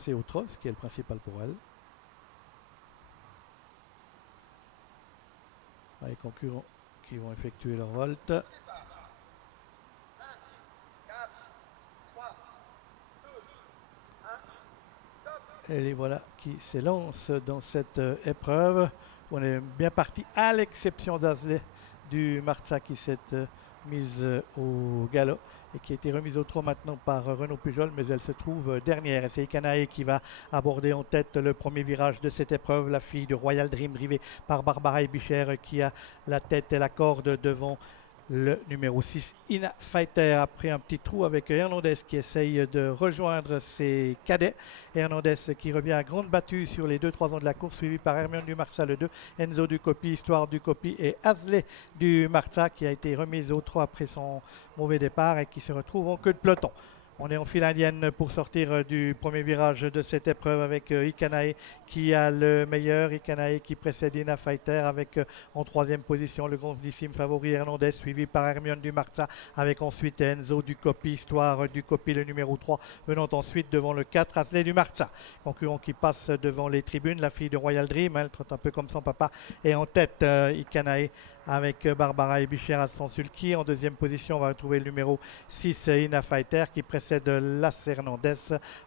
C'est au trot, ce qui est le principal pour elle. Les concurrents qui vont effectuer leur volte. Et les voilà qui s'élancent dans cette épreuve. On est bien parti, à l'exception d'Azley du Marza qui s'est mise au galop et qui a été remise au trot maintenant par Renaud Pujol, mais elle se trouve dernière. Et c'est Ikanae qui va aborder en tête le premier virage de cette épreuve. La fille de Royal Dream, drivée par Barbara Ebicher, qui a la tête et la corde devant le numéro 6, Ina Fighter, a pris un petit trou avec Hernandez qui essaye de rejoindre ses cadets. Hernandez qui revient à grande battue sur les 2-3 ans de la course, suivi par Hermione du Marza le 2, Enzo du Coppi, Histoire du Coppi et Azley du Marza qui a été remise au trot après son mauvais départ et qui se retrouve en queue de peloton. On est en file indienne pour sortir du premier virage de cette épreuve avec Ikanae qui a le meilleur. Ikanae qui précède Ina Fighter avec en troisième position le grandissime favori Hernandez, suivi par Hermione du Marza avec ensuite Enzo du Coppi, Histoire du Coppi le numéro 3, venant ensuite devant le 4, Azley du Marza. Concurrent qui passe devant les tribunes, la fille de Royal Dream, elle trotte un peu comme son papa, et en tête Ikanae avec Barbara Ebicher à son sulky. En deuxième position, on va retrouver le numéro 6, Ina Fighter, qui précède Las Hernandez,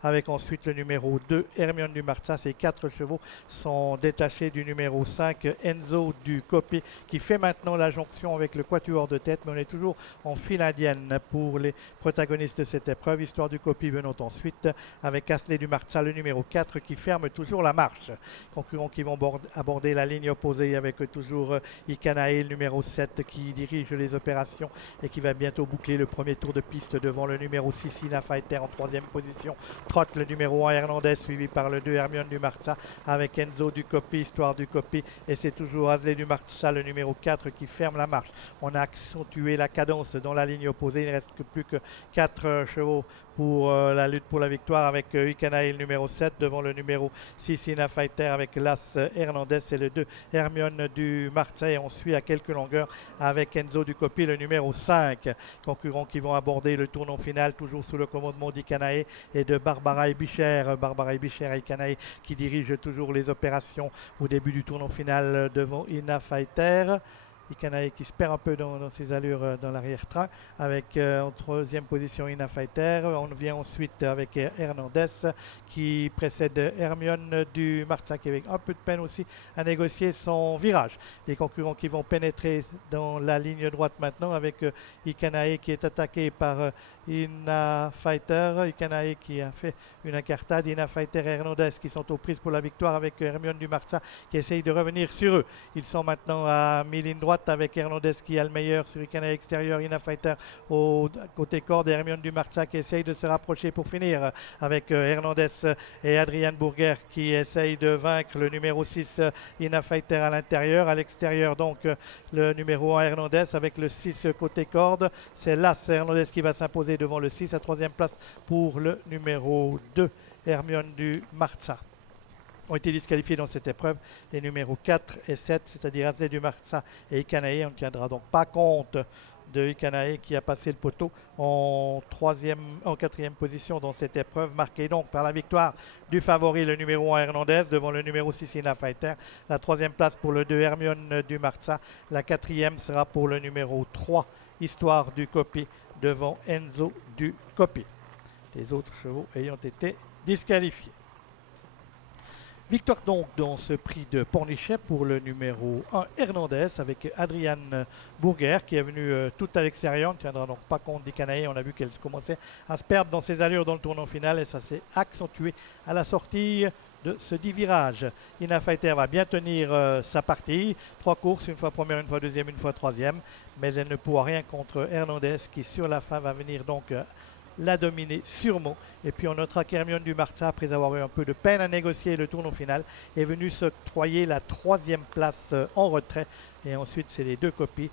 avec ensuite le numéro 2, Hermione du Marza. Ces 4 chevaux sont détachés du numéro 5, Enzo du Coppi, qui fait maintenant la jonction avec le quatuor de tête, mais on est toujours en file indienne pour les protagonistes de cette épreuve. Histoire du Coppi venant ensuite avec Azley du Marza, le numéro 4, qui ferme toujours la marche. Concurrents qui vont aborder la ligne opposée avec toujours Ikanae, le numéro 7, qui dirige les opérations et qui va bientôt boucler le premier tour de piste devant le numéro 6, Ina Fighter en troisième position. Trotte le numéro 1, Hernandez, suivi par le 2, Hermione du Marza avec Enzo du Coppi, Histoire du Coppi, et c'est toujours Azley du Marza, le numéro 4, qui ferme la marche. On a accentué la cadence dans la ligne opposée. Il ne reste plus que 4 chevaux pour la lutte pour la victoire avec Ikanae, le numéro 7, devant le numéro 6, Ina Fighter avec Las Hernandez et le 2, Hermione du Marza, et on suit à quelques longueurs avec Enzo du Coppi, le numéro 5. Concurrents qui vont aborder le tournant final, toujours sous le commandement d'Ikanae et de Barbara Ebicher. Barbara Ebicher et Ikanae qui dirigent toujours les opérations au début du tournant final devant Ina Fighter. Ikanae qui se perd un peu dans ses allures dans l'arrière-train avec en troisième position Ina Fighter. On vient ensuite avec Hernandez qui précède Hermione du Marza qui avec un peu de peine aussi à négocier son virage. Les concurrents qui vont pénétrer dans la ligne droite maintenant avec Ikanae qui est attaqué par Ina Fighter. Ikanae qui a fait une incartade. Ina Fighter et Hernandez qui sont aux prises pour la victoire avec Hermione du Marza qui essaye de revenir sur eux. Ils sont maintenant à mi-ligne droite avec Hernandez qui a le meilleur sur Ikanae extérieur, Ina Fighter au côté corde et Hermione du Marza qui essaye de se rapprocher pour finir avec Hernandez et Adrian Burger qui essaye de vaincre le numéro 6 Ina Fighter à l'intérieur. À l'extérieur donc le numéro 1 Hernandez avec le 6 côté corde. C'est Las Hernandez qui va s'imposer devant le 6 à troisième place pour le numéro 2 Hermione du Marza. Ont été disqualifiés dans cette épreuve les numéros 4 et 7, c'est-à-dire Azley du Marza et Ikanae. On ne tiendra donc pas compte de Ikanae qui a passé le poteau en quatrième position dans cette épreuve, marquée donc par la victoire du favori, le numéro 1 Hernandez, devant le numéro 6 Ina Fighter. La troisième place pour le 2 Hermione du Marza. La quatrième sera pour le numéro 3 Histoire du Coppi, devant Enzo du Coppi. Les autres chevaux ayant été disqualifiés. Victoire donc dans ce prix de Pornichet pour le numéro 1 Hernandez avec Adrian Burger qui est venu tout à l'extérieur. On ne tiendra donc pas compte d'Ikanae. On a vu qu'elle commençait à se perdre dans ses allures dans le tournant final et ça s'est accentué à la sortie de ce 10 virages. Ina Fighter va bien tenir sa partie. 3 courses, une fois première, une fois deuxième, une fois troisième. Mais elle ne pourra rien contre Hernandez qui sur la fin va venir donc la dominer sûrement. Et puis on notera qu'Hermione du Marza, après avoir eu un peu de peine à négocier le tournant final, est venue s'octroyer la troisième place en retrait. Et ensuite, c'est les 2 Coppi